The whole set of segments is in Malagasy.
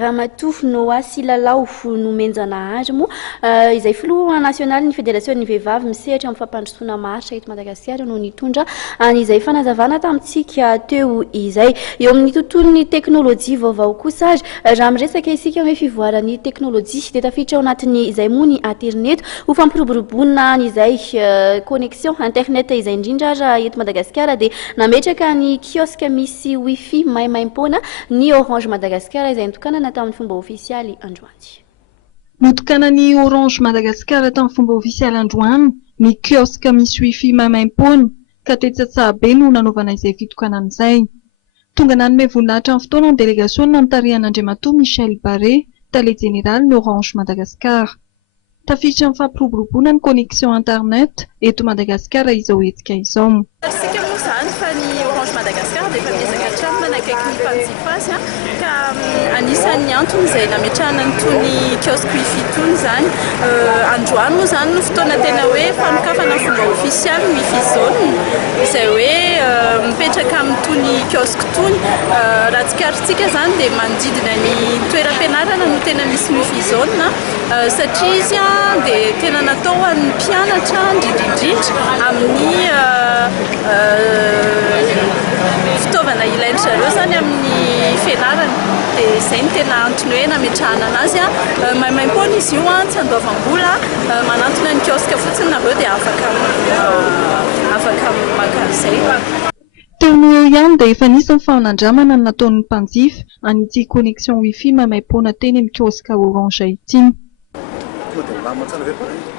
Ramatofo Noa Silalao nomenjanahary moa izay filoha nasionaly ny federasion'ny vehivavy misehatra amin'ny fampandrosoana maritra eto Madagasikara no nitondra an'izay fanazavana tamintsika teo izay. Eo amin'ny tontolon'ny teknôlôjia vaovao kosa ary raha miresaka isika hoe fivoaran'ny teknôlôjia dia tafiditra ao anatin'ny izay moa ny internet ho fampiroboroboana n'izay connexion internet izay indrindra raha eto Madagasikara dia nametraka ny kiosque misy wifi maimaim-poana ny Orange Madagasikara izay nitokanana tamin'ny fomba ofisialy androany. Notokana ny Orange Madagasikara tamin'ny fomba ofisialy androany ny kiosque misy wifi maimaim-poana ka tetsatsahabe no nanaovana izay fitokanana izay. Tonga nanome voninahitra amin'ny fotoana ny délégation Andriamatoa Michel Barré, tale général ny Orange Madagasikara. Tafiditra amin'ny fampiroboroboana ny connexion internet eto Madagasikara izao hetsika izao. Sika moa zany fa ny Orange Madagasikara dia efa betsaka hatrany manakaiky ny mpanjifa azy ka anisan'ny antony izay nametrahana itony kiosque wifi itony zany. Androany moa zany no fotoana tena hoe fanokafana fomba ofisialy ny wifi zone izay hoe mipetraka amin'itony kiosque itony. Raha tsikarintsika zany dia manodidina ny toeram-pianarana no tena misy wifi zone satria izy dia tena natao ho an'ny mpianatra indrindrindrindra amin'ny fitaovana ilainy zareo zany amin'ny fianarana dia izay no tena antony hoe nametrahana anazy maimaim-poana izy io tsy andoavam-bola manantona ny kiosque fotsiny nareo dia afaka maka an'izay. Teo no eo ihany dia efa nisy ny fanandramana nataon'ny mpanjifa an'ity connexion wifi maimaim-poana teny amin'ny kiosque Orange ity.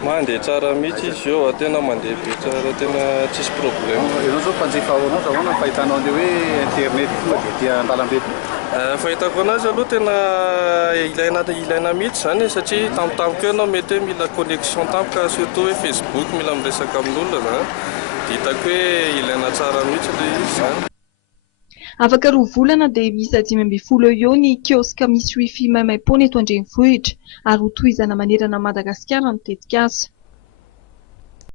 Mandeha tsara mihitsy izy eo tena mandeha be tsara tena tsisy problème. Ianao zao mpanjifa orange ahoana ny fahitanao an'ilay hoe internet tonga dia tia andalam-be? Fahitako anazy aloha tena ilaina mihitsy zany satria tampotampoka eo ianao mety hoe mila connexion tampoka surtout hoe Facebook mila miresaka amin'olona dia hitako hoe ilaina tsara mihitsy ilay izy zany. Afaka 2 volana dia miisa 520 eo ny kiosque misy wifi maimaim-poana eto andrenivohitra ary ho tohizana manerana Madagasikara no tetika azy.